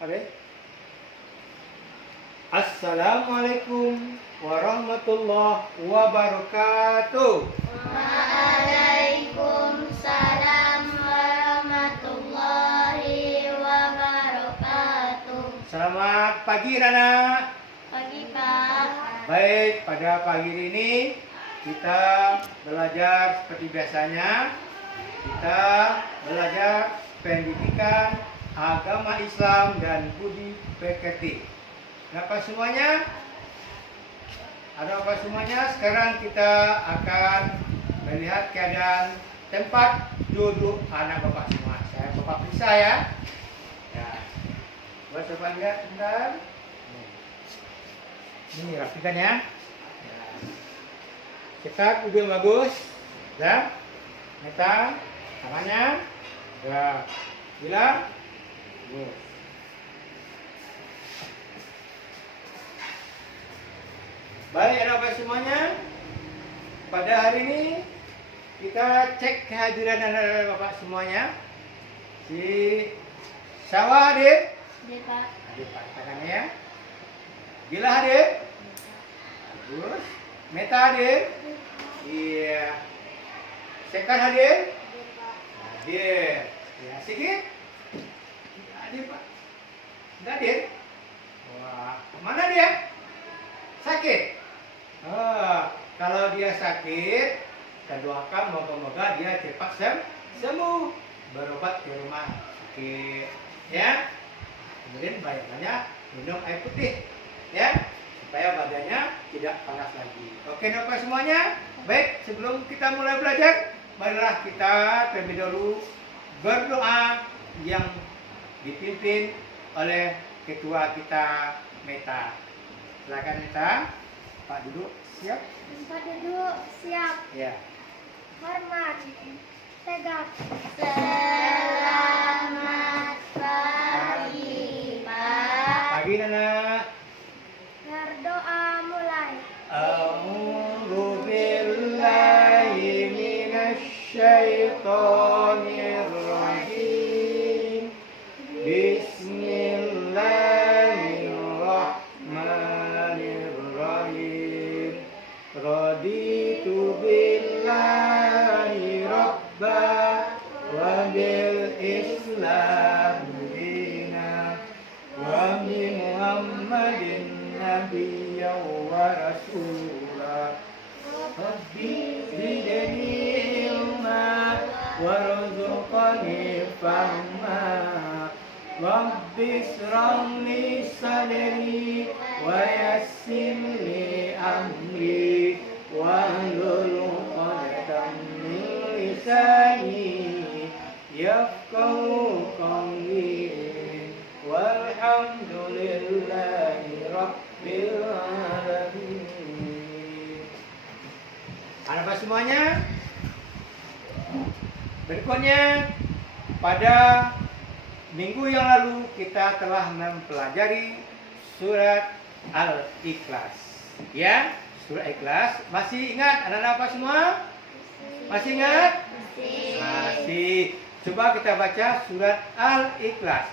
Oke. Assalamualaikum warahmatullahi wabarakatuh. Waalaikumsalam warahmatullahi wabarakatuh. Selamat pagi Nana. Pagi Pak. Baik, pada pagi ini kita belajar seperti biasanya. Kita belajar pendidikan agama Islam dan budi pekerti. Kenapa semuanya? Ada apa semuanya? Sekarang kita akan melihat keadaan tempat duduk anak bapak semua. Saya bapak periksa ya. Buat coba lihat sebentar. Ini rapikan ya. Cekat duduk yang bagus. Ya. Meta tangannya. Ya. Bilang. Baik, ada apa semuanya? Pada hari ini kita cek kehadiran anak-anak bapak semuanya. Si Syawa hadir? Hadir Pak. Hadir Pak, tangannya ya. Gila hadir? Bagus. Meta hadir? Iya. Sekar hadir? Hadir. Ya, sedikit? Hadir Pak. Tidak hadir? Wah, mana dia? Sakit? Kalau dia sakit, kita doakan moga-moga dia cepat sembuh, berobat di rumah sakit, ya. Kemudian banyak-banyak minum air putih, ya, supaya badannya tidak panas lagi. Oke, Bapak semuanya. Baik, sebelum kita mulai belajar, marilah kita terlebih dahulu berdoa yang dipimpin oleh ketua kita Meta. Silakan Meta. Pak duduk, siap? Pak duduk, siap. Ya. Hormat. Tegak. Selamat pagi Pak. Pagi Nana. Berdoa mulai. A'udzu billahi minasyaitonir rajim. Bismillahirrahmanirrahim. Raditu billahi rabba wa bil islam dina wa bi Muhammadin nabiyyan wa rasula. Rabbi zidni ilma warzuqni fahma. Rabbi ishrah li sadri wa yassir li amri wahlul 'uqdatam min lisani yafqahu qawli. Walhamdulillahi rabbil alamin. Ada apa semuanya? Berikutnya, pada minggu yang lalu kita telah mempelajari surat Al-Ikhlas. Ya, surat Ikhlas. Masih ingat anak-anak apa semua? Masih ingat? Masih. Coba kita baca surat Al-Ikhlas.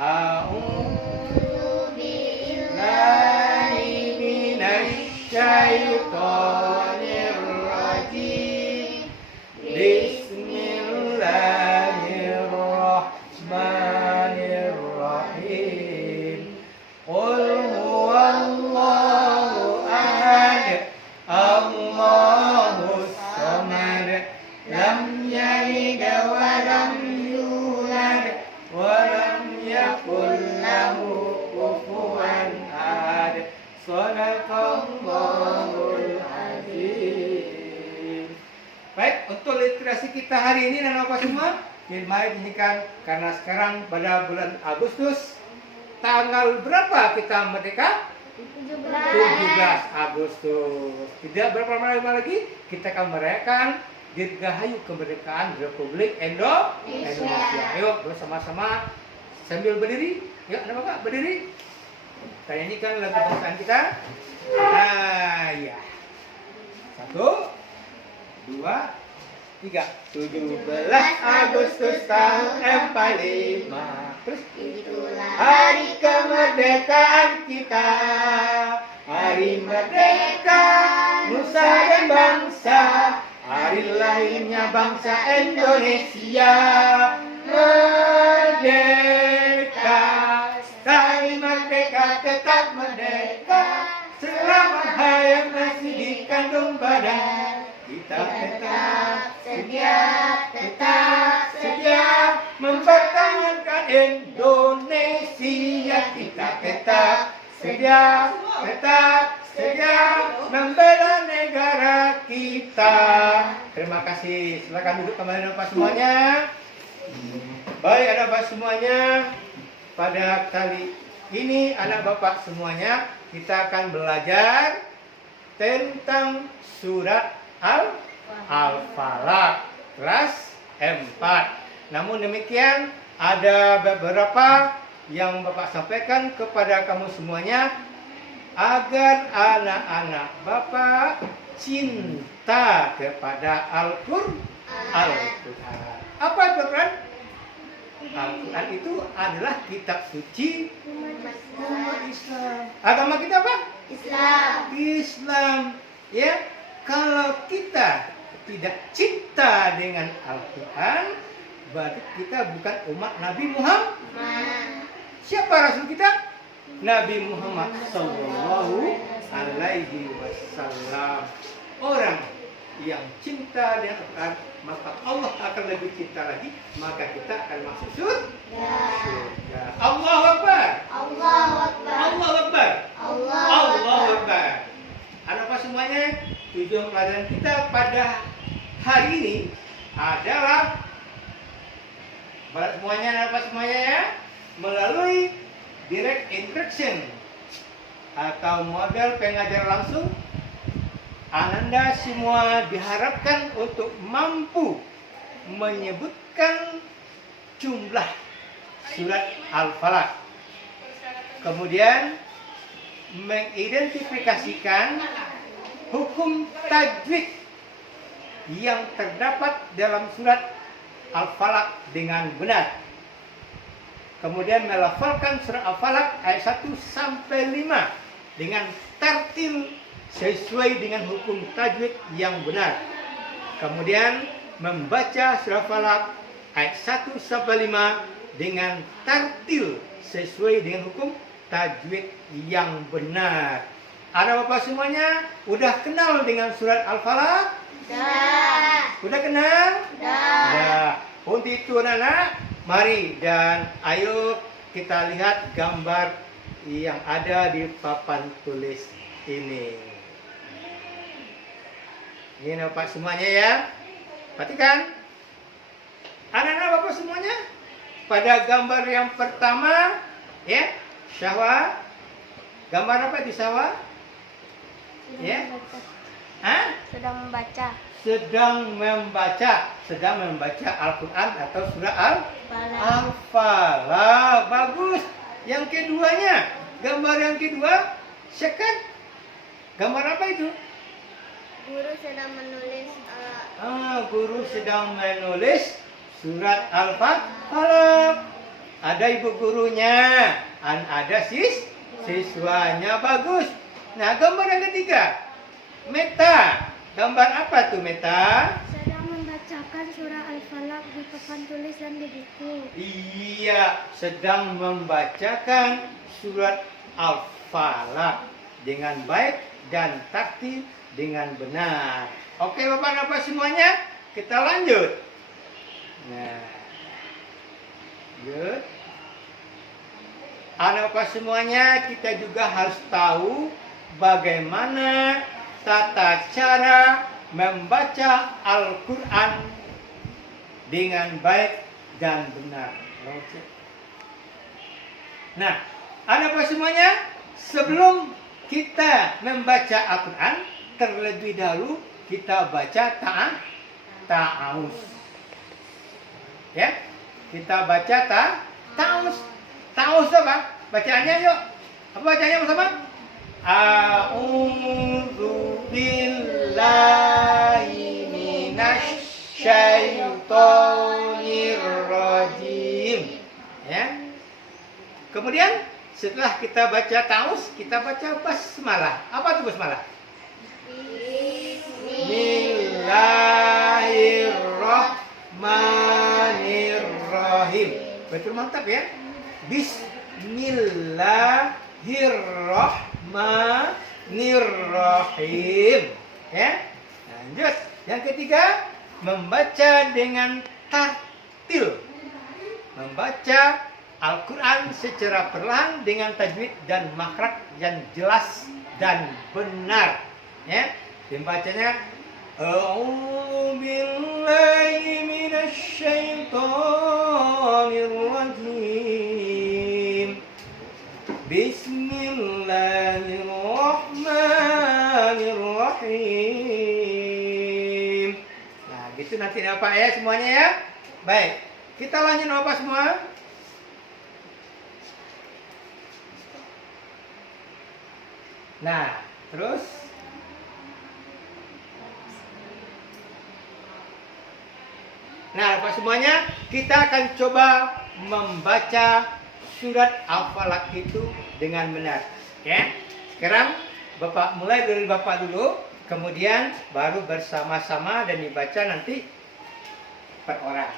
A'udzu billahi minasyaitonir rajim. Bismillahirrahmanirrahim. Qul huwallahu ahad. Allahus samad. Lam yalid wa lam yulad wa lam yakul lahu kufuwan ahad. Shadaqallahul azim. Baik, untuk literasi kita hari ini dan apa semua, mari dinyanyikan karena sekarang pada bulan Agustus, tanggal berapa kita merdeka? 17 Agustus. Tidak berapa lama lagi kita akan merayakan Dirgahayu kemerdekaan Republik Indonesia. Ayo bersama-sama sambil berdiri. Yuk, anak bapak berdiri. Kita nyanyikan lagu kebangsaan kita. Ya. 1, 2, 3. 17 Agustus tahun 45 Terus Itulah hari kemerdekaan kita, hari merdeka nusa dan bangsa, hari lahirnya bangsa Indonesia. Merdeka, kami merdeka, tetap merdeka, selama hayat masih dikandung badan. Kita tetap sedia mempertahankan Indonesia. Kita tetap sedia membela negara kita. Terima kasih. Silakan duduk kembali Bapak semuanya. Baik anak Bapak semuanya, pada kali ini anak Bapak semuanya kita akan belajar tentang surat Al-Falaq kelas 4. Namun demikian ada beberapa yang Bapak sampaikan kepada kamu semuanya agar anak-anak Bapak cinta kepada Al-Quran. Apa Al-Quran? Al-Quran itu adalah kitab suci umat Islam. Agama kita apa? Islam. Ya, kalau kita tidak cinta dengan Al-Quran, berarti kita bukan umat Nabi Muhammad. Siapa Rasul kita? Nabi Muhammad Sallallahu Alaihi Wasallam. Orang yang cinta dengan Al-Quran, maka Allah akan lebih cinta lagi, maka kita akan masuk surga. Allahu Akbar. Anak Bapak semuanya, tujuan pelajaran kita pada hari ini adalah semuanya anak Bapak semuanya ya, melalui direct instruction atau model pengajar langsung. Ananda semua diharapkan untuk mampu menyebutkan jumlah surat Al-Falaq. Kemudian mengidentifikasikan hukum tajwid yang terdapat dalam surat Al-Falaq dengan benar. Kemudian melafalkan surat Al-Falaq ayat 1 sampai 5 dengan tartil sesuai dengan hukum tajwid yang benar. Kemudian membaca surah Al-Falaq ayat 1 sampai 5 dengan tartil sesuai dengan hukum tajwid yang benar. Ada Bapak semuanya udah kenal dengan surat Al-Falaq? Udah kenal? Dah. Untuk itu anak-anak, mari dan ayo kita lihat gambar yang ada di papan tulis ini. Ini Bapak semuanya ya. Perhatikan. Anak-anak Bapak semuanya, pada gambar yang pertama ya, Syahwa. Gambar apa di Syahwa? Ya. Sedang membaca Al-Quran atau surah Al-Falaq. Bagus. Yang keduanya, gambar yang kedua, second. Gambar apa itu? Guru sedang menulis Guru sedang menulis surat Al-Falaq. Ada ibu gurunya, ada siswanya. Bagus. Nah, gambar yang ketiga, Meta. Gambar apa tuh Meta? sedang membacakan surah Al-Falaq di papan tulis dan di buku. Iya, sedang membacakan surat Al-Falaq dengan baik dan tartil dengan benar. Oke Bapak-Bapak semuanya, kita lanjut. Nah, good. Anak Bapak semuanya, kita juga harus tahu bagaimana tata cara membaca Al-Quran dengan baik dan benar. Nah, anak Bapak semuanya, sebelum kita membaca Al-Quran, terlebih dahulu kita baca ta'awuz. Ya, kita baca ta'awuz. Ta'awuz apa? Bacaannya yuk. Apa bacanya bersama? A'udzu billahi minasy syaithanir rajim. Ya, Kemudian setelah kita baca ta'awuz, kita baca basmalah. Apa itu basmalah? Bismillahirrahmanirrahim. Betul, mantap ya. Bismillahirrahmanirrahim. Ya. Lanjut. Yang ketiga, membaca dengan tartil. Membaca Al-Quran secara perlahan dengan tajwid dan makhraj yang jelas dan benar. Ya. Dibacanya A'udzu billahi minasy syaithanir rajim. Bismillahirrahmanirrahim. Nah, gitu nanti apa ya semuanya ya? Baik. Kita lanjut apa semua? Nah, terus nah, Bapak semuanya, kita akan coba membaca surat Al-Falaq itu dengan benar. Ya. Sekarang Bapak mulai dari Bapak dulu, kemudian baru bersama-sama dan dibaca nanti per orang.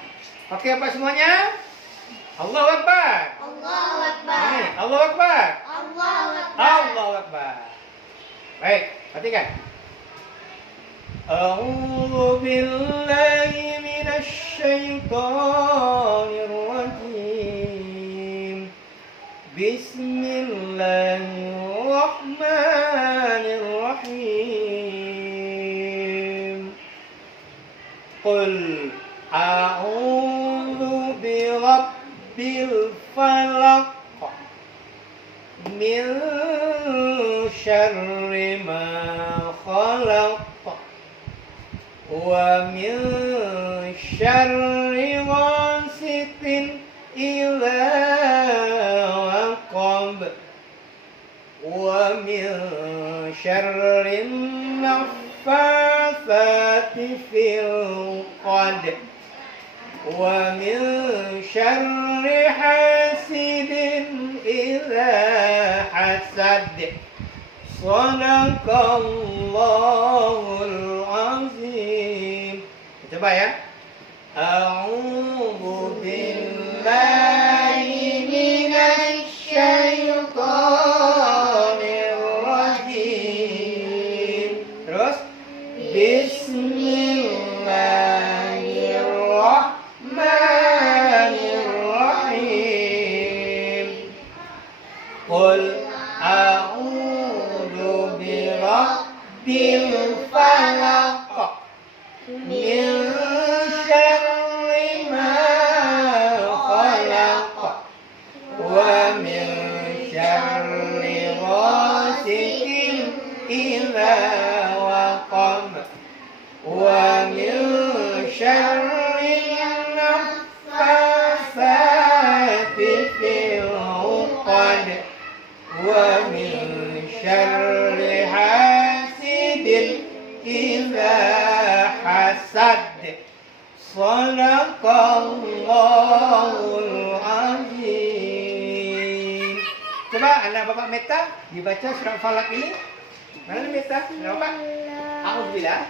Oke, Bapak semuanya? Allahu Akbar. Allahu Akbar. Allahu Akbar. Allahu Akbar. Allahu Akbar. Baik, perhatikan. A'udzu billahi minasy syaithanir rajim. Bismillahirrahmanirrahim. Qul a'udzu birabbil falaq min syarri ma khalaq wa min syarri ghasiqin idza waqab wa min syarri naffatsati fil qad wa min syarri hasidin idza hasad. Sadaqallahul azim. Coba ya. A'udzu billahi minasy syaithanir rajim. Terus Bismillahirrahmanirrahim. Qul a'udzu birabbil falaq min syarri ma khalaq wa min syarri ghasiqin idza waqab wa min syarri naffatsati fil 'uqad wa min syarri hasidin idza hasad. Sadaqallahul azim. Coba anak Bapak Meta dibaca surat Falaq ini. Mana Meta? Anak Bapak? Alhamdulillah.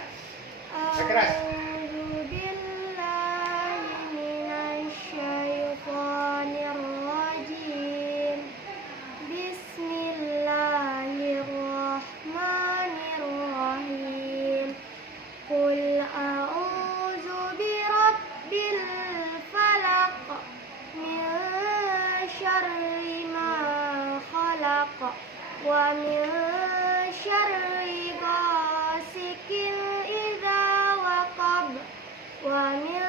Keras. Wa min syarri ghasiqin idza waqab wa min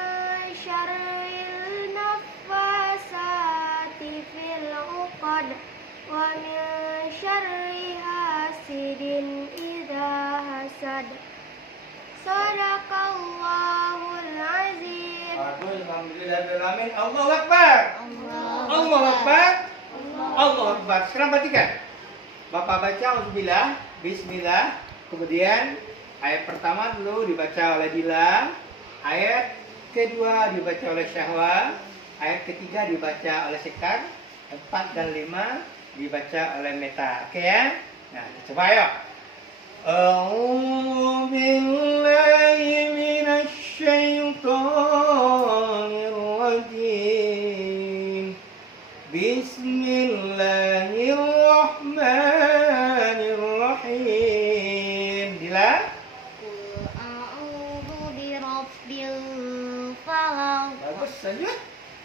syarril naffatsati fil 'uqad wa min syarri hasidin idza hasad. Sadaqallahul azim. Alhamdulillahirrahmanirrahim. Allahu Akbar. Allahu Akbar. Allahu Akbar. Sekarang perhatikan. Bapak baca Alhamdulillah, Bismillah. Kemudian ayat pertama dulu dibaca oleh Dila, ayat kedua dibaca oleh Syahwa, ayat ketiga dibaca oleh Sekar, 4 dan 5 dibaca oleh Meta. Oke ya? Nah, coba ayo. A'udzu billahi minasy syaithanir rajim. Bismillahirrahmanirrahim. Dila? Qul a'udzu birabbil falaq. Bagus, lanjut.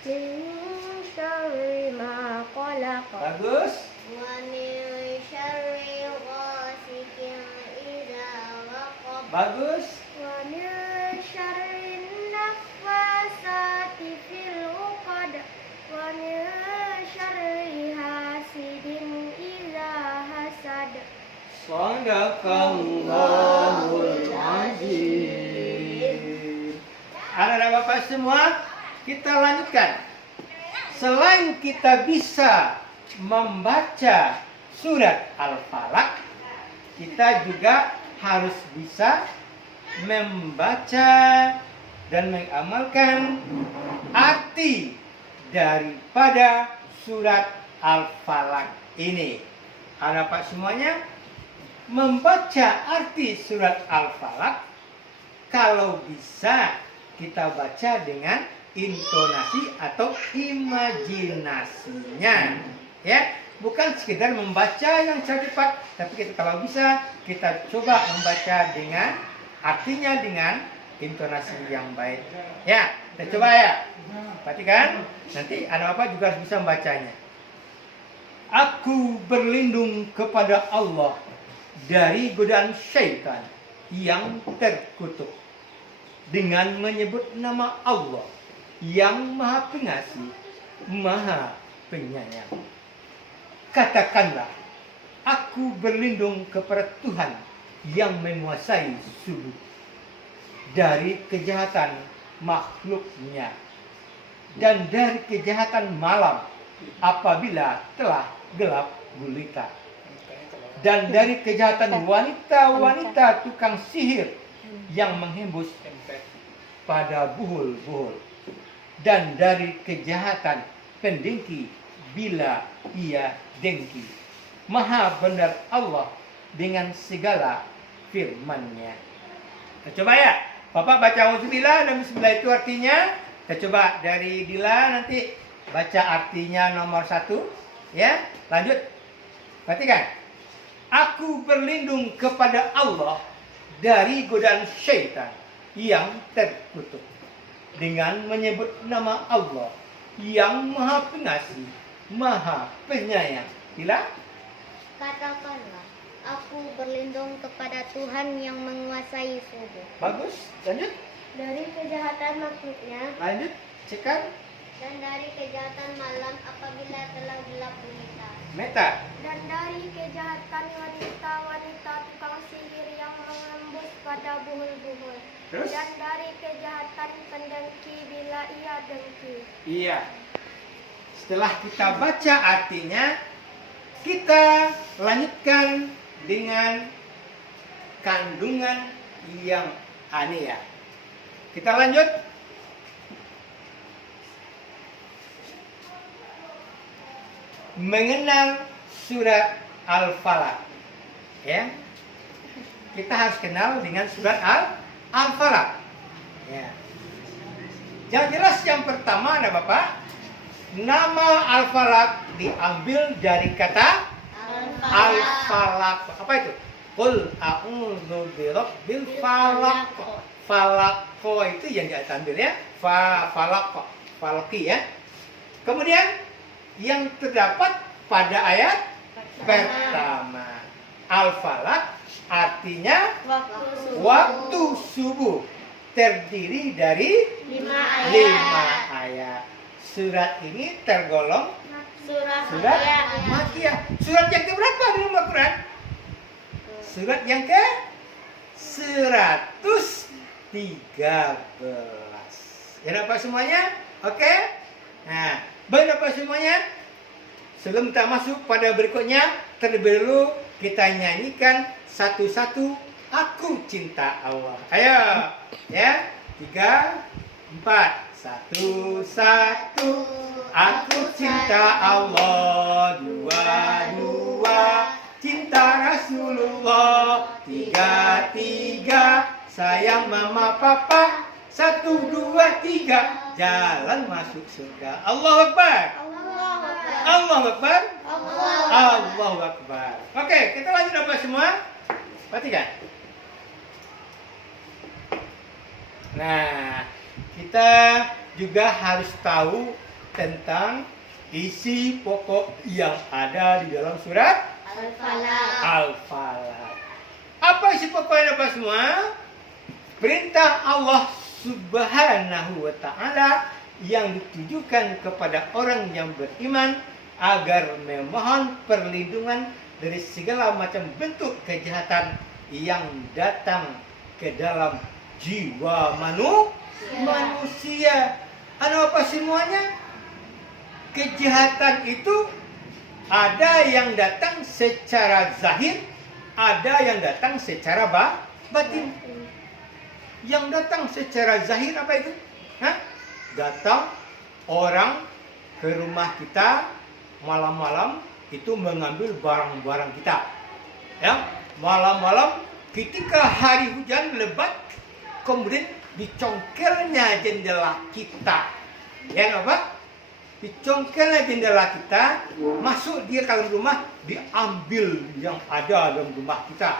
Min syarri ma khalaq. Bagus. Wa min syarri ghasikin idza waqab. Bagus. Wa min syarri naffasati fil 'uqad. Wa min syarri hasidin idza hasad. Shadaqallahul azim. Anak-anak Bapak semua, kita lanjutkan. Selain kita bisa membaca surat Al-Falaq, kita juga harus bisa membaca dan mengamalkan arti daripada surat Al-Falaq ini. Anak Pak semuanya, membaca arti surat Al-Falaq kalau bisa kita baca dengan intonasi atau imajinasinya, ya, bukan sekedar membaca yang cepat, tapi kita kalau bisa kita coba membaca dengan artinya dengan intonasi yang baik. Ya, kita coba ya. Perhatikan, nanti anak bapak juga harus bisa membacanya. Aku berlindung kepada Allah dari godaan syaitan yang terkutuk dengan menyebut nama Allah yang Maha Pengasih, Maha Penyayang. Katakanlah, aku berlindung kepada Tuhan yang menguasai subuh dari kejahatan makhluknya dan dari kejahatan malam apabila telah gelap gulita, dan dari kejahatan wanita-wanita tukang sihir yang menghembus pada buhul-buhul, dan dari kejahatan pendengki bila ia dengki. Maha benar Allah dengan segala firman-Nya. Kita coba ya. Bapak baca auzubillah dan bismillah itu artinya. Kita coba dari Dila nanti baca artinya nomor 1. Ya, lanjut. Perhatikan. Aku berlindung kepada Allah dari godaan syaitan yang terkutuk dengan menyebut nama Allah yang Maha Pengasih, Maha Penyayang. Dila? Katakanlah, aku berlindung kepada Tuhan yang menguasai subuh. Bagus. Lanjut. Dari kejahatan makhluknya Lanjut. Cekar. dan dari kejahatan malam apabila telah gelap gulita. Meta. Dan dari kejahatan wanita-wanita tukang sihir yang menembus pada buhul-buhul. Terus? Dan dari kejahatan pendengki bila ia dengki. Iya. Setelah kita baca artinya, kita lanjutkan dengan kandungan yang aneh ya. Kita lanjut. Mengenal surat Al-Falaq. Ya. Kita harus kenal dengan surat Al-Falaq. Ya. Yang jelas yang pertama ada Bapak, nama Al-Falaq diambil dari kata Al-Falaq. Apa itu? Qul a'udzu birabbil falaq. Falaq itu yang diambil ya. Falaq, falaqi ya. Kemudian yang terdapat pada ayat pertama. Al-Falaq artinya waktu subuh, terdiri dari 5 5 ayat. Surat ini tergolong Surat surat Makiyah. Surat yang keberapa di dalam Al-Quran? Surat yang ke 113. Ya dapat semuanya? Oke? Nah, baik dapat semuanya? Sebelum kita masuk pada berikutnya, terlebih dahulu kita nyanyikan satu-satu Aku Cinta Allah. Ayo, ya. 3, 4. Satu, aku cinta Allah. Dua, cinta Rasulullah. Tiga, sayang mama papa. 1, 2, 3, jalan masuk surga. Allahu Akbar. Allahu Akbar. Allahu Akbar. Oke, kita lanjut apa semua? Perhatikan. Nah, kita juga harus tahu tentang isi pokok yang ada di dalam surat Al-Falaq. Apa isi pokoknya apa semua? Perintah Allah Subhanahu wa ta'ala yang ditujukan kepada orang yang beriman agar memohon perlindungan dari segala macam bentuk kejahatan yang datang ke dalam jiwa manusia. Apa semuanya? Kejahatan itu ada yang datang secara zahir, ada yang datang secara batin. Yang datang secara zahir apa itu? Datang orang ke rumah kita malam-malam itu mengambil barang-barang kita. Ya, malam-malam ketika hari hujan lebat, kemudian dicongkelnya jendela kita. Ya, apa? Dicongkelnya jendela kita, masuk dia ke dalam rumah, diambil yang ada dalam rumah kita.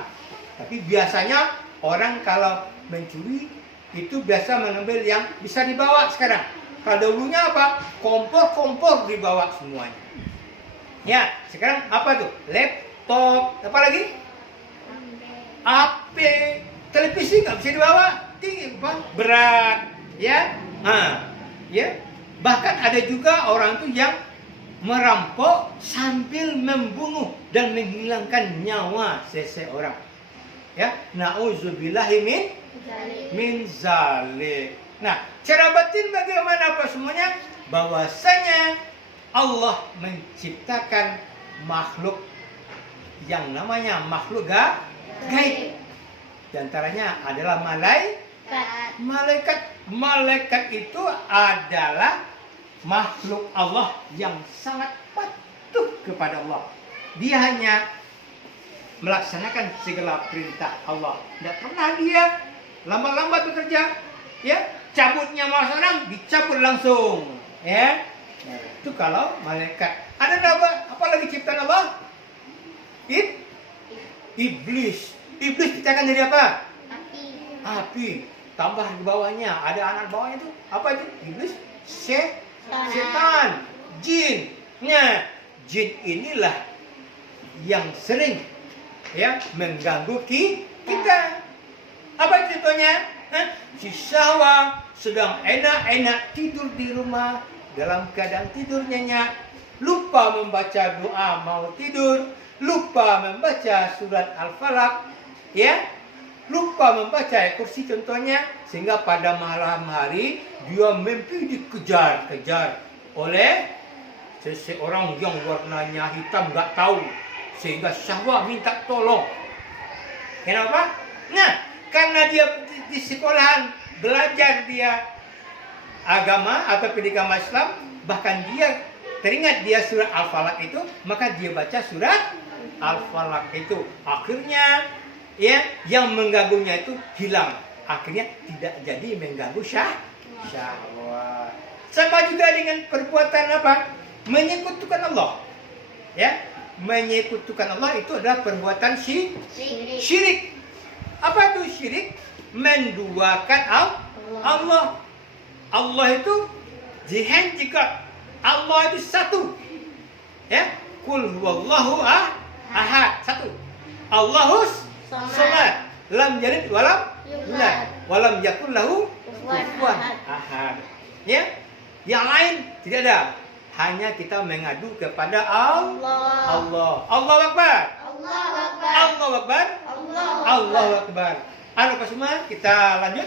Tapi biasanya orang kalau mencuri itu biasa mengambil yang bisa dibawa sekarang. Kalau dulunya apa? Kompor dibawa semuanya. Ya, sekarang apa tuh? Laptop, apa lagi? HP, televisi nggak bisa dibawa, tinggi, berat, ya. Ya. Bahkan ada juga orang tuh yang merampok sambil membunuh dan menghilangkan nyawa seseorang. Ya, na'udzubillahi min zalik. Nah, cara batin bagaimana apa semuanya? Bahwasanya Allah menciptakan makhluk yang namanya makhluk gaib. Di antaranya adalah malaikat. Malaikat itu adalah makhluk Allah yang sangat patuh kepada Allah. Dia hanya melaksanakan segala perintah Allah. Tidak pernah dia lambat-lambat bekerja. Ya, cabutnya malah orang dicabut langsung. Ya, itu kalau malaikat. Ada apa lagi ciptaan Allah? Iblis. Iblis diciptakan dari apa? Api. Tambah di bawahnya ada anak bawahnya itu apa itu? Iblis, setan, jin. Nah, jin inilah yang sering mengganggu kita. Apa contohnya? Si Syahwa sedang enak-enak tidur di rumah, dalam keadaan tidur nyenyak, lupa membaca doa mau tidur, lupa membaca surat Al-Falaq, lupa membaca kursi contohnya, sehingga pada malam hari dia mimpi dikejar-kejar oleh seseorang yang warnanya hitam nggak tahu. Sehingga Syahwa minta tolong. Kenapa? Nah, karena dia di sekolahan belajar dia agama atau pendidikan Islam, bahkan dia teringat dia surat Al-Falaq itu, maka dia baca surat Al-Falaq itu. Akhirnya yang mengganggunya itu hilang. Akhirnya tidak jadi mengganggu syahwat. Sama juga dengan perbuatan apa? Menyekutukan Allah. Ya. Menyekutukan Allah itu adalah perbuatan syirik. Apa itu syirik? Menduakan Allah. Allah itu jika Allah itu satu. Ya, Qul huwallahu ahad, satu. Allahus samad, lam yalid walam yulad, walam yakul lahu kufuwan ahad. Ya, yang lain tidak ada. Hanya kita mengadu kepada Allah. Allahu Akbar. Allahu Akbar. Allahu Akbar. Apa semua? Kita lanjut.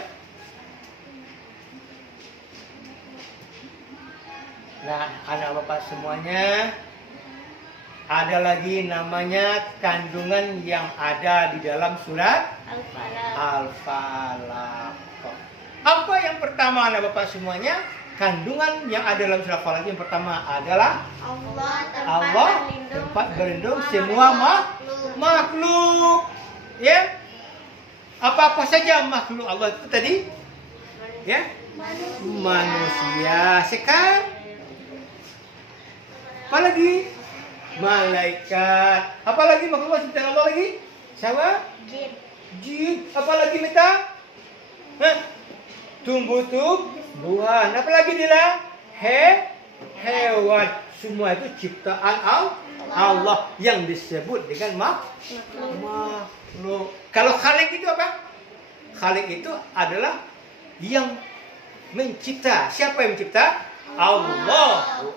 Nah, anak bapak semuanya, ada lagi namanya kandungan yang ada di dalam surat Al-Falaq. Apa yang pertama anak bapak semuanya? kandungan yang ada dalam surah Falaq yang pertama adalah Allah tempat berlindung semua makhluk. Ya. Apa-apa saja makhluk Allah itu tadi? Ya. Manusia. Sekarang apalagi malaikat. Apalagi makhluk ciptaan Allah lagi? Siapa? Jin. Apalagi Mita? Tumbuh-tumbuhan. Apalagi Dila? Hewan. Semua itu ciptaan Allah yang disebut dengan makhluk. Kalau Khalik itu apa? Khalik itu adalah yang mencipta. Siapa yang mencipta? Allahu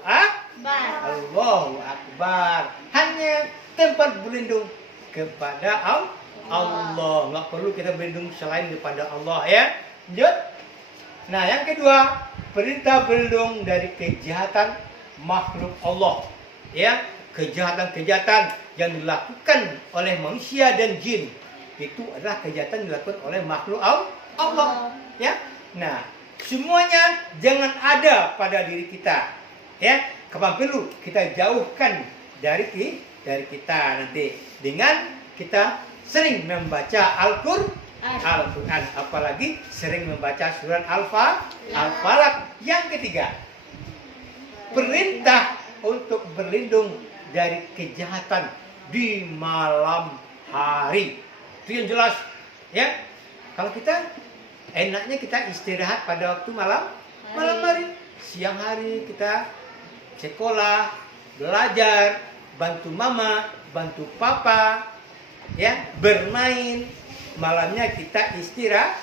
Akbar. Hanya tempat berlindung kepada Allah. Nggak perlu kita berlindung selain daripada Allah, ya. Lanjut. Nah, yang kedua, perintah berlindung dari kejahatan makhluk Allah. Ya, kejahatan-kejahatan yang dilakukan oleh manusia dan jin itu adalah kejahatan yang dilakukan oleh makhluk Allah. Ya. Nah, semuanya jangan ada pada diri kita. Ya, kapan perlu kita jauhkan dari kita nanti dengan kita sering membaca Al-Quran, apalagi sering membaca surat Al-Falaq. Yang ketiga, perintah untuk berlindung dari kejahatan di malam hari. Itu yang jelas, ya. Kalau kita enaknya kita istirahat pada waktu malam hari. Siang hari kita sekolah, belajar, bantu mama, bantu papa, ya, bermain. Malamnya kita istirahat.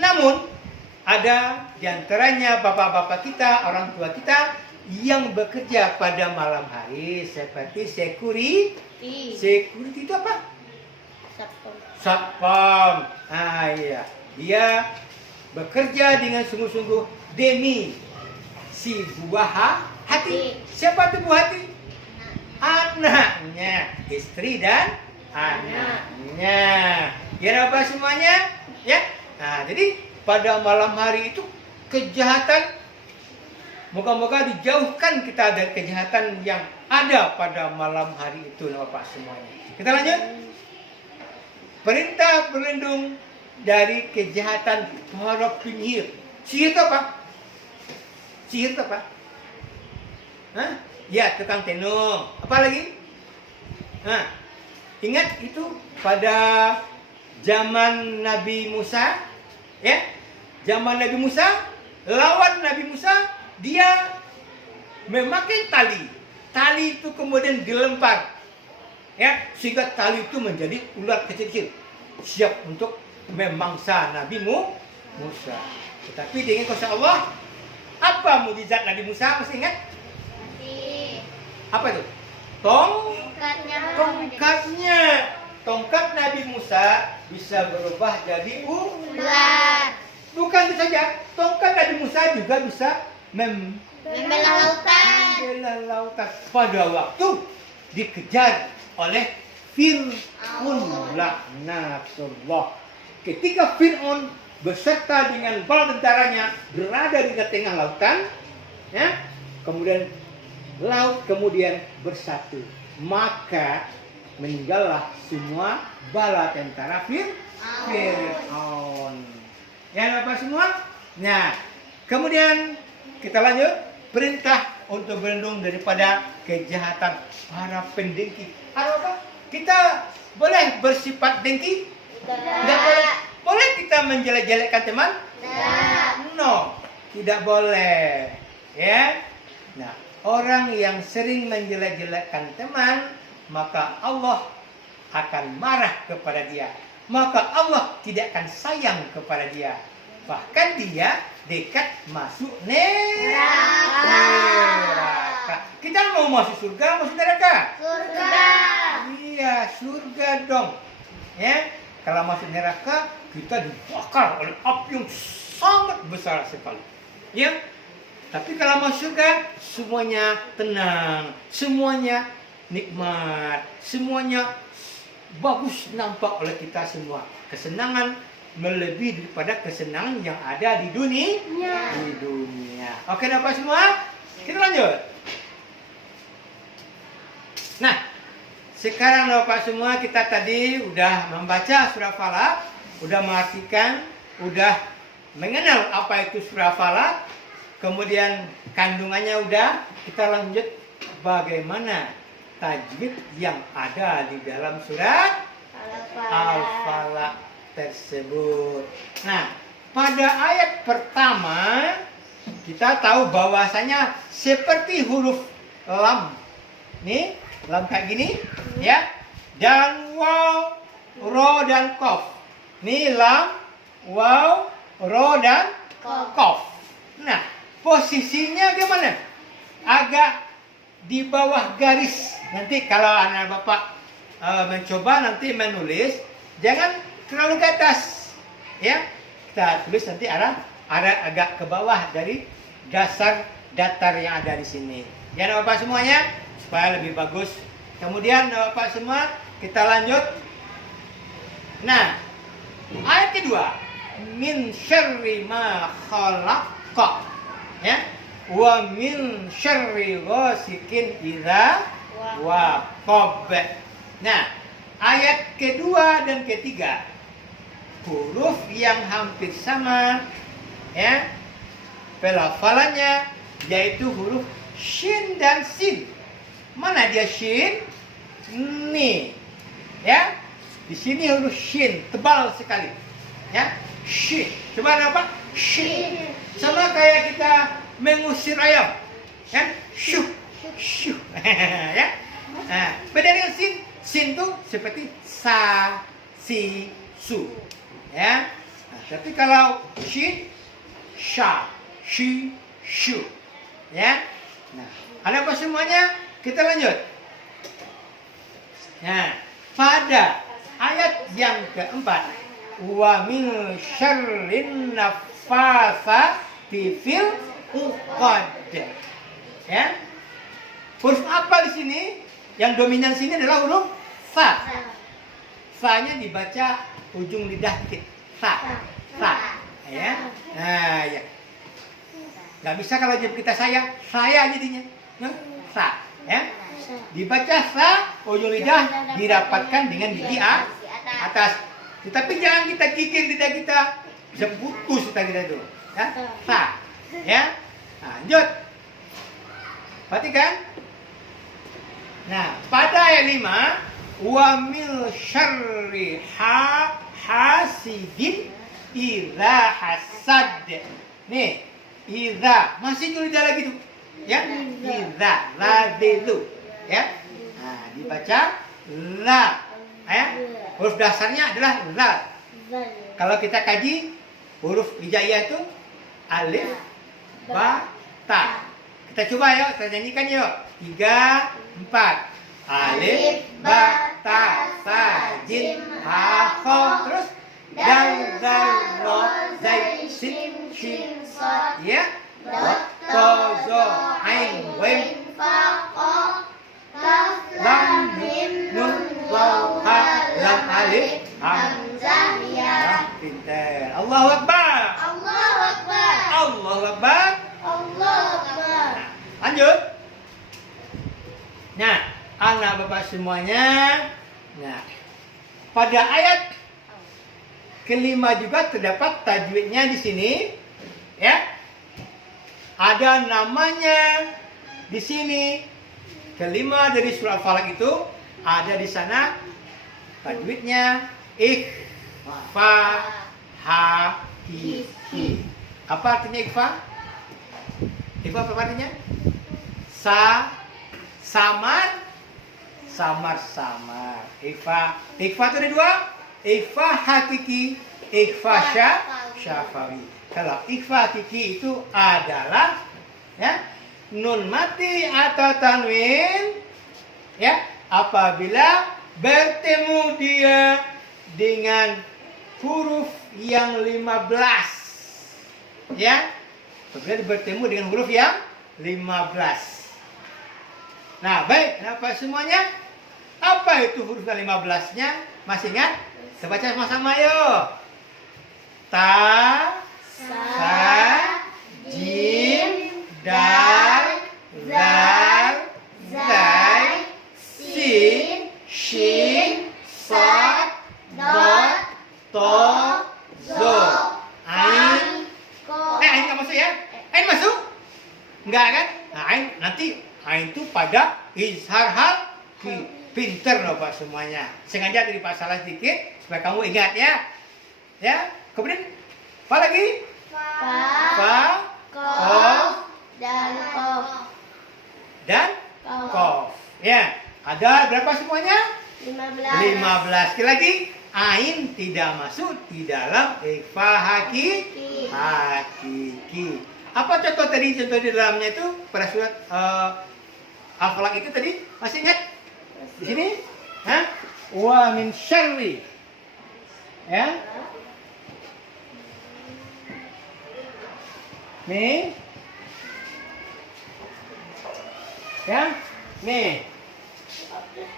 Namun ada diantaranya bapak-bapak kita, orang tua kita yang bekerja pada malam hari seperti security itu apa? Satpam. Iya. Dia bekerja dengan sungguh-sungguh demi si buah hati. Siapa itu buah hati? Anaknya, istri dan anaknya. Ya apa semuanya? Ya. Nah, jadi pada malam hari itu kejahatan, moga-moga dijauhkan kita dari kejahatan yang ada pada malam hari itu, Bapak semuanya. Kita lanjut. Perintah berlindung dari kejahatan para penyihir. Sihir itu apa? Sihir itu apa? Ya, tukang tenung. Apa lagi? Ingat itu pada zaman Nabi Musa, ya? Zaman Nabi Musa, lawan Nabi Musa, dia memakai tali. Tali itu kemudian dilempar, ya, sehingga tali itu menjadi ular kecil-kecil, siap untuk memangsa Nabi Musa. Tetapi dengan kuasa Allah, apa mukjizat Nabi Musa? Masih ingat? Apa itu? Tongkatnya. Tongkat Nabi Musa bisa berubah jadi ular. Bukan itu saja, tongkat Nabi Musa juga bisa membela lautan. Pada waktu dikejar oleh Fir'aun laknatullah. Ketika Fir'aun beserta dengan bala tentaranya berada di tengah lautan, ya, kemudian laut kemudian bersatu, maka meninggallah semua bala tentara Fir'aun. Ya Bapak semua. Nah, kemudian kita lanjut, perintah untuk berlindung daripada kejahatan para pendengki. Apa? Kita boleh bersifat dengki? Tidak boleh. Boleh kita menjelek-jelekkan teman? No, tidak boleh. Ya. Nah, orang yang sering menjelek-jelekkan teman, maka Allah akan marah kepada dia. Maka Allah tidak akan sayang kepada dia. Bahkan dia dekat masuk neraka. Kita mau masuk surga, masuk neraka? Surga. Iya, surga dong. Ya, kalau masuk neraka kita dibakar oleh api yang sangat besar sekali. Ya. Tapi kalau masuk surga semuanya tenang, semuanya nikmat, semuanya bagus nampak oleh kita semua. Kesenangan, melebihi daripada kesenangan yang ada di dunia. Oke Bapak semua? Kita lanjut. Nah, sekarang Bapak semua kita tadi udah membaca surah Falaq, udah mengartikan, udah mengenal apa itu surah Falaq, kemudian kandungannya udah, kita lanjut bagaimana tajwid yang ada di dalam surat Al-Falaq tersebut. Nah, pada ayat pertama kita tahu bahwasanya seperti huruf lam. Nih, lam kayak gini, ya. Dan waw, ro dan qaf. Nih lam, waw, ro dan qaf. Nah, posisinya gimana? Agak di bawah garis. Nanti kalau anak Bapak mencoba nanti menulis, jangan terlalu ke atas, ya. Kita tulis nanti ada agak ke bawah dari dasar datar yang ada di sini. Ya Bapak semuanya, supaya lebih bagus. Kemudian Bapak semua, kita lanjut. Nah, ayat kedua, min syarri ma khalaqa, ya. Wa min syarri ghasikin idza waqab. Nah, ayat kedua dan ketiga huruf yang hampir sama, ya, pelafalannya, yaitu huruf shin dan sin. Mana dia shin? Nih, ya, di sini huruf shin tebal sekali, ya, shin. Coba apa? Shin. Sama kayak kita mengusir ayam, ya, syuh, syuh, ya. Nah, beda dengan sin. Sin tuh seperti sa, si, su, ya. Nah, tapi kalau shin, sha, shi, shu, ya. Nah, ada apa semuanya? Kita lanjut. Nah, pada ayat yang keempat, wa min syarrin naffatsati fil uqad. Ya. Huruf apa di sini? Yang dominan sini adalah huruf fa. Fa-nya dibaca ujung lidah dikit. Fa. Fa. Ya. Nah, ya. Gak bisa kalau kita saya jadinya. Sa. Ya. Dibaca sa, ujung lidah dirapatkan dengan gigi atas. Tetapi jangan kita gigit lidah kita, bisa putus lidah kita itu. Ya. Sa. Ya. Nah, lanjut. Perhatikan. Nah, pada ayat 5, wa min syarri hasidin idza hasad. Nih, idza masih lidah lagi tuh. Ya, idza ladilu. Ya. Nah, dibaca la. Ya. Huruf dasarnya adalah la. Kalau kita kaji huruf hijaiyah itu alif, ba, ta. Kita coba yuk, kita nyanyikan yuk. 3, 4. Alif, ba, ta, sa, jim, ha, kho. Terus dal, zal, ro, zai, sin, shin, sad. Ya. Dot, to, zo, ain, wem, fa, qaf, kaf, lam, mim, nun, waw, ha, lam, alif, hamzah, ya. Pintar. Allahu Akbar. Allahu Akbar. Allahu Akbar. Allahu Akbar. Lanjut. Nah, anak Bapak semuanya. Nah, pada ayat kelima juga terdapat tajwidnya di sini, ya. Ada namanya di sini. Kelima dari surah Falaq itu ada di sana tajwidnya ikhfa, ha, hi. Apa artinya ikhfa? Ikhfa apa artinya? Samar. Ikhfa itu ada dua. Ikhfa hakiki, ikhfa syafawi. Kalau ikhfa hakiki itu adalah, ya, nun mati atau tanwin, ya, apabila bertemu dia dengan huruf yang 15, ya, apabila bertemu dengan huruf yang 15. Nah, baik, kenapa semuanya? Apa itu huruf 15-nya? Masih ingat? Kita baca sama-sama yuk. Ta, Sa, Jim, Dal, Zal, Zai, Sin, Shin, Sad, Dot, To, Zo. Ain. Ain nggak masuk ya? Ain masuk? Enggak kan? Nah, Ain nanti Ain itu pada izhar hal pinter loh Pak semuanya. Sengaja dari Pak salah sedikit supaya kamu ingat ya. Ya. Kemudian apa lagi? Fa, Kof, dan Kof. dan Kof. Ya. Ada berapa semuanya? 15. Sekali lagi, Ain tidak masuk di dalam ikhfa hakiki. Apa contoh tadi? Contoh di dalamnya itu pada surat Al-Falaq itu tadi masih ingat? Di sini? Hah? Wa min syarri. Ya. Nih. Ya. Nih.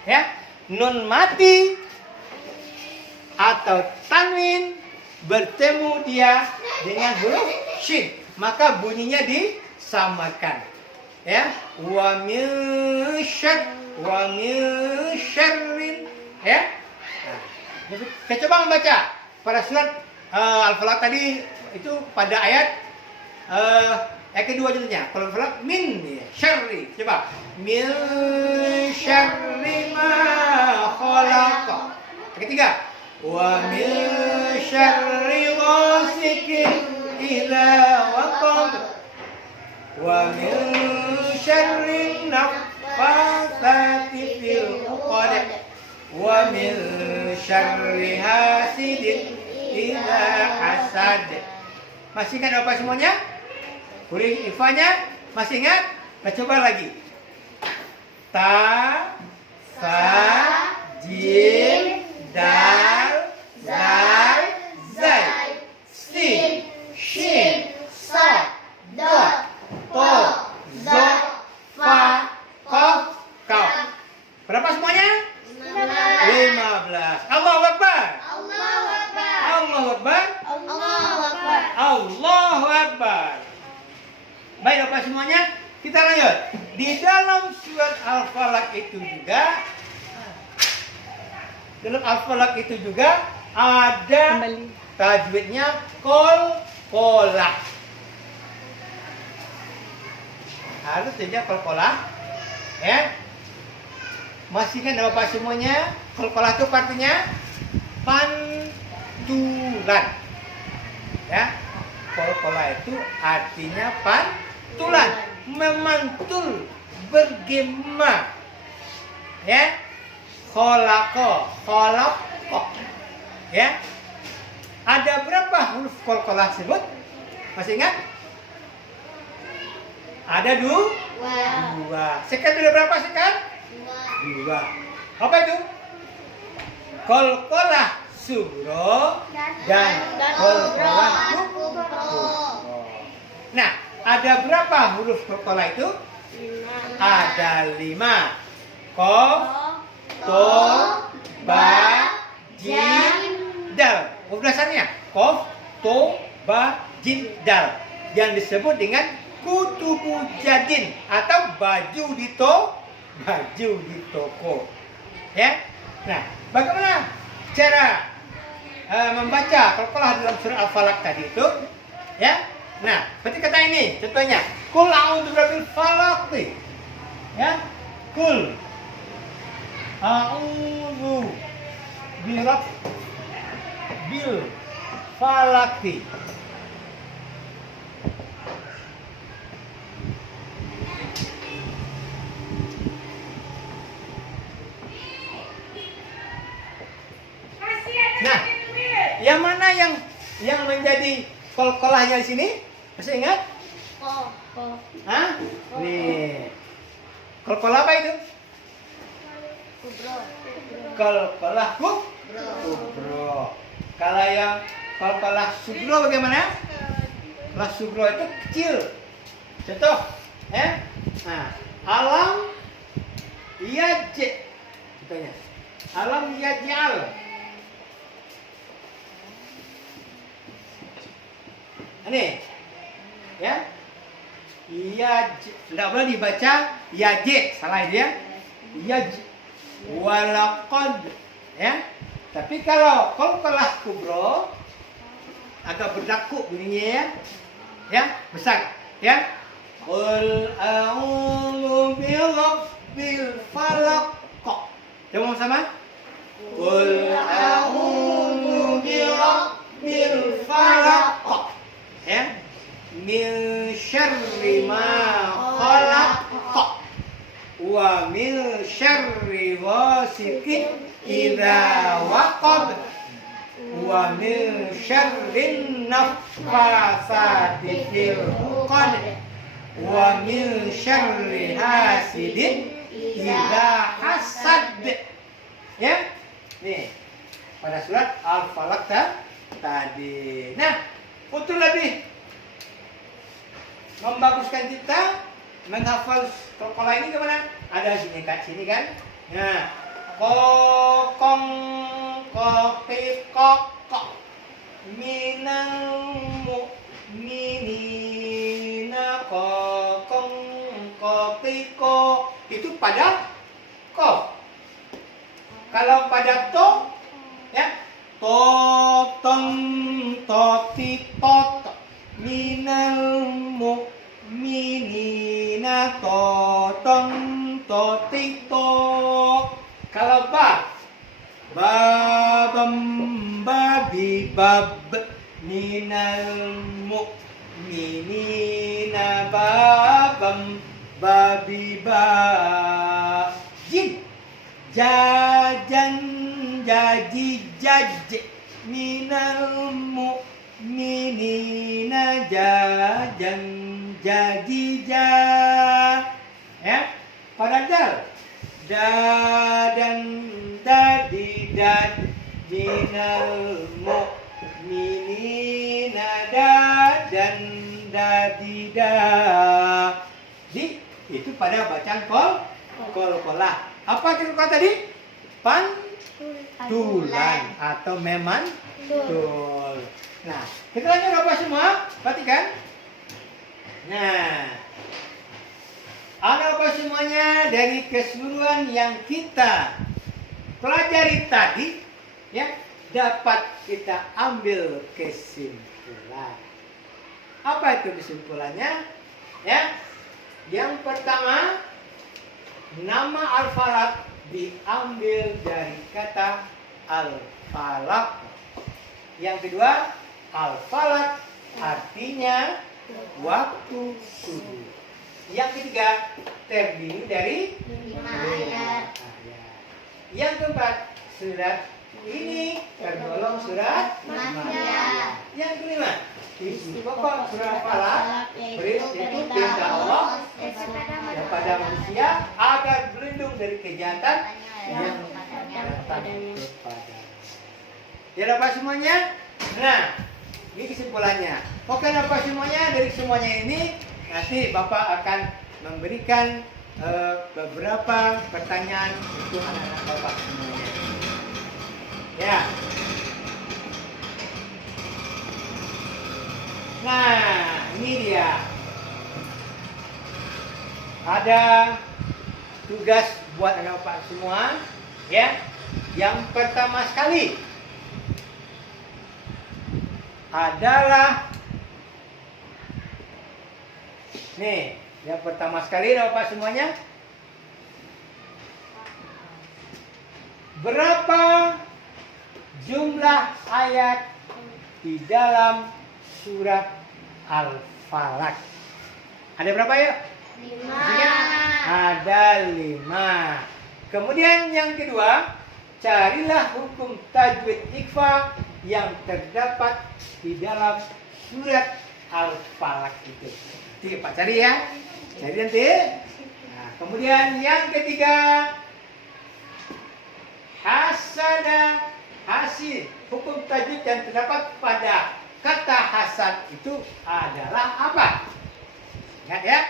Ya. Nun mati atau tanwin bertemu dia dengan huruf shin, maka bunyinya disamakan. Ya, wa min syarrin. Ya. Nah, kita coba membaca pada surat Al-Falaq tadi itu pada ayat kedua judulnya. Kalau Al-Falaq min syarri. Coba. Min syarri ma khalaq. Ketiga. Wa min syarri ghasikin idza waqab. Wa min syarri naffatsati fil 'uqad. Wa min syarri hasidin idza hasad. Masih ingat apa semuanya? Huruf ifanya masih ingat? Kita coba lagi. Ta, Sa, Jim, Dal, Zal, Zai, Sin, Shin, Sad, Dot, To, Zo, Fa, Kof, Kaf. Berapa semuanya? 15. Allahu Akbar. Allahu Akbar. Allahu Akbar. Allahu Akbar. Allahu Akbar. Baik Bapak semuanya, kita lanjut. Di dalam surat Al-Falaq itu juga, ada tajwidnya qalqalah. Harus saja qalqalah. Ya. Masih kan Bapak semuanya? Qalqalah itu artinya pantulan. Ya. Qalqalah itu artinya pantulan, memantul, bergema. Ya. Khalaqa, khalaqqa. Ya. Ada berapa huruf qalqalah tersebut? Masih ingat? Ada dua. Sekarang ada berapa sekarang? 2. Apa itu? Qalqalah sugro dan qalqalah kubro. Nah, ada berapa huruf qalqalah itu? Ada 5. Qaf, To, Ba, Jim, Dal. Pembahasannya Qaf, To, Ba, Jim, Dal. Yang disebut dengan kutubu jadin atau baju di toko. Ya. Nah, bagaimana cara membaca qalqalah dalam surah Al-Falaq tadi itu? Ya. Nah, seperti kata ini, contohnya, Qul a'udzu birabbil falaq. Ya. Qul a'udzu birabbil falaq. Nah, yang mana yang menjadi qalqalahnya di sini? Masih ingat? Hah? Nih. Qalqalah apa itu? Qalqalah kubro. Kalau yang qalqalah sugro bagaimana? Qalqalah sugro itu kecil. Contoh, ya. Nah, alam yaj. Contohnya. Alam yaj'al. Ini, ya. Tidak boleh dibaca yaj, salah dia. Yaj, walaqad, ya. Tapi kalau qalqalah kubro agak berdakuk bunyinya, ya, besar, ya. Qul a'udzu birabbil falaq. Coba sama. Qul a'udzu birabbil falaq. Ya. Min syarri ma khalaq wa min syarri ghasiqin idza waqab wa min syarri naffasati fil 'uqad wa min syarri hasidin idza hasad. Ya. Nih, pada surat Al-Falaq tadi. Nah, untuk lebih membaguskan kita menghafal qalqalah ini gimana? Ada sini Kak, sini kan? Nah, kokong kokikok minal mu'minina kokong kokiko, itu pada ko. Kalau pada to, ya, to tong toti tot minal mu'minina totong totito. Kalau ba, babam babi bab minal mu'minina babam babi ba. Jin, jajan jaji jaj minal mu'minina jajan jajija. Ya, pada dal dadan dadi dad minal mu'minina dadan dadi da. Di itu pada bacaan qalqalah. Apa kata tadi? Pantulan atau memantul. Nah, kita lanjut apa semua? Perhatikan. Nah, ada apa semuanya dari keseluruhan yang kita pelajari tadi, ya, dapat kita ambil kesimpulan. Apa itu kesimpulannya? Ya, yang pertama, nama Al-Falaq diambil dari kata Al-Falaq. Yang kedua, Al-Falaq artinya waktu subuh. Yang ketiga, terdiri dari 5 ayat. Yang keempat, surat ini tergolong surat Makkiyah. Yang kelima, isi pokok surat Falaq itu perintah Allah kepada manusia agar berlindung dari kejahatan yang datang kepada. Ya, dapat semuanya? Nah, ini kesimpulannya. Oke, dapat semuanya? Dari semuanya ini nanti Bapak akan memberikan beberapa pertanyaan untuk anak-anak Bapak semuanya. Ya. Nah, ini dia. Ada tugas buat anak Bapak semua, ya. Yang pertama sekali adalah nih, yang pertama sekali Bapak semuanya, berapa jumlah ayat di dalam surat Al-Falaq? Ada berapa ya? 5. Ada 5. Kemudian yang kedua, carilah hukum tajwid ikhfa yang terdapat di dalam surat Al-Falaq itu. Nanti Pak cari ya. Cari nanti. Nah, kemudian yang ketiga, hasana hasil hukum tajwid yang terdapat pada kata hasan itu adalah apa? Ingat ya.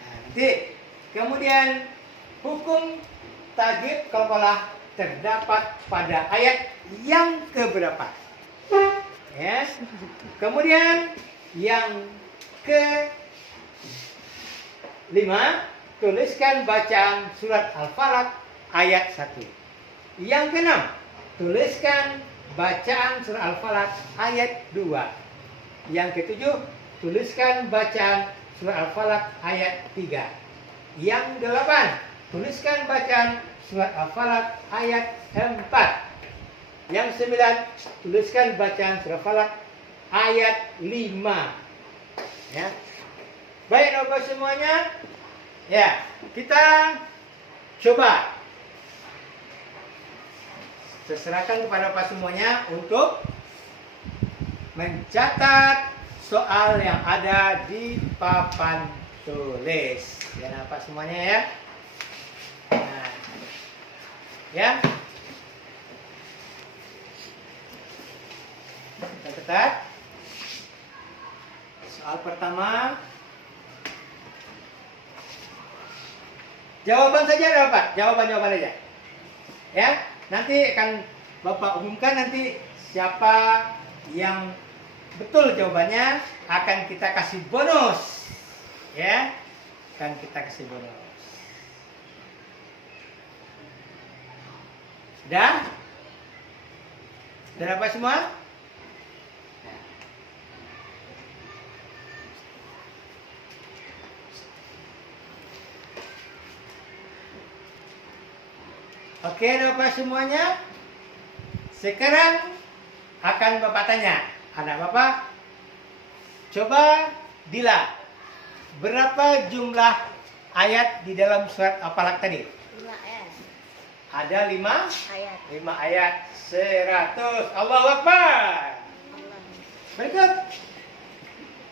Nah, nanti kemudian hukum tajwid qalqalah terdapat pada ayat yang keberapa? Ya. Kemudian Yang ke 5, tuliskan bacaan surat Al-Falaq ayat 1. Yang ke 6, tuliskan bacaan surat Al-Falaq ayat 2. Yang ke 7, tuliskan bacaan surat Al-Falaq ayat 3. Yang ke 8, tuliskan bacaan surat Al-Falaq ayat 4. Yang ke 9, tuliskan bacaan surat Al-Falaq ayat 5. Ya. Baik Bapak semuanya. Ya, kita coba serahkan kepada Bapak semuanya untuk mencatat soal yang ada di papan tulis. Ya, Bapak semuanya ya. Nah, ya. Kita catat. Soal pertama. Jawaban saja ada Bapak, jawaban aja. Ya, nanti akan Bapak umumkan nanti siapa yang betul jawabannya akan kita kasih bonus. Ya, akan kita kasih bonus. Sudah? Sudah dapat semua? Oke, Bapak semuanya. Sekarang akan Bapak tanya. Anak Bapak, coba Dila, berapa jumlah ayat di dalam surat Al-Falaq tadi? 5 ayat. Ada 5 Ayat. 5 ayat 100. Allahu Akbar. Berikut.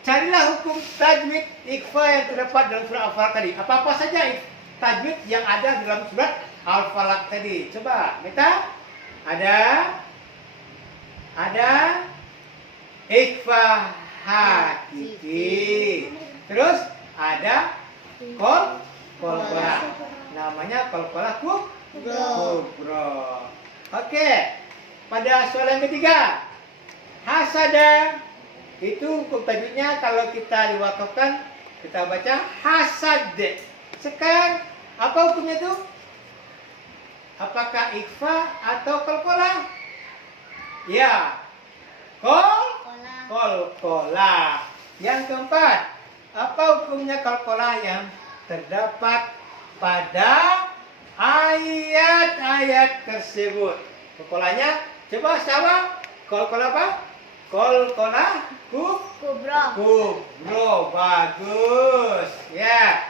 Carilah hukum tajwid ikhfa yang terdapat dalam surat Al-Falaq tadi. Apa-apa saja tajwid yang ada dalam surat Al-Falaq tadi. Coba, Mita. Ada ikhfa hakiki. Terus ada qalqalah. Namanya qalqalah kubra. Oke. Pada soal yang ketiga. Hasada. Itu hukum tajwidnya kalau kita diwakafkan kita baca hasad. Sekarang apa hukumnya itu? Apakah ikhfa atau qalqalah? Ya. Qalqalah. Yang keempat, apa hukumnya qalqalah yang terdapat pada ayat-ayat tersebut? Qalqalahnya coba sama. Qalqalah apa? Qalqalah Kubra. Bagus. Ya.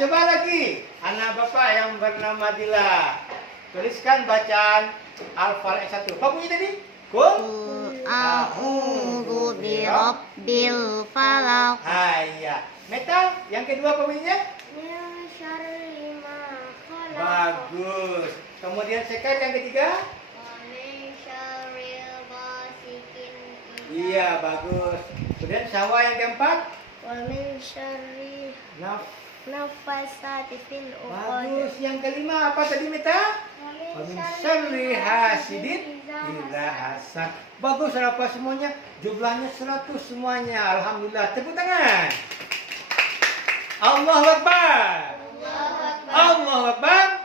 Coba lagi. Anak Bapak yang bernama Dila. Tuliskan bacaan Al-Falaq 1. Apa bunyi tadi? A'udzu birabbil falaq. Iya. Meta, yang kedua apa bunyinya? Min syarri ma khalaq. Bagus. Kemudian sekarang yang ketiga? Wa min syarril ghasikin Iya, bagus. Kemudian syawa yang keempat? wa min syarri nafasati fil uqad. Bagus. Yang kelima apa tadi Meta? Wa min syarri hasidin idza hasad. Bagus apa semuanya? Jumlahnya 100 semuanya. Alhamdulillah. Tepuk tangan. Allahu Akbar. Allahu Akbar.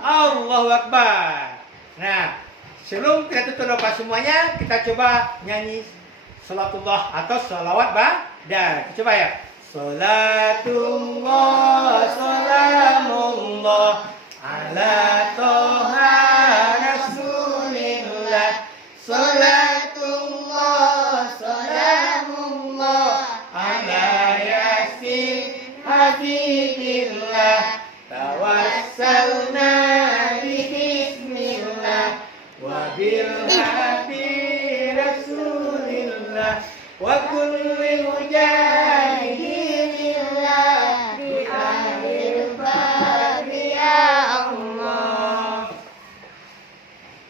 Allahu Akbar. Nah, sebelum kita tutup doa semuanya, kita coba nyanyi salatullah atau salawat dan coba ya. Salatullah salamullah ala toha rasulillah. Salatullah salamullah ala yasin habibillah. Tawassalna bismillah wa bil habi rasulillah wa kulli mujahidillah bi ahlil babi ya Allah.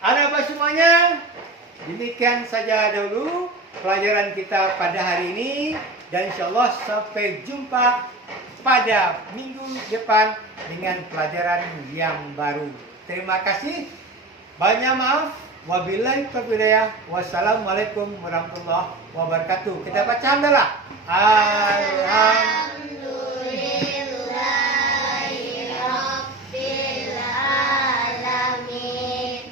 Ada apa semuanya? Demikian saja dulu pelajaran kita pada hari ini dan insyaallah sampai jumpa pada minggu depan dengan pelajaran yang baru. Terima kasih. Banyak maaf Wabillahi taufiq hidayah. Wassalamualaikum warahmatullahi wabarakatuh. Kita baca hamdalah. Alhamdulillahirabbil alamin.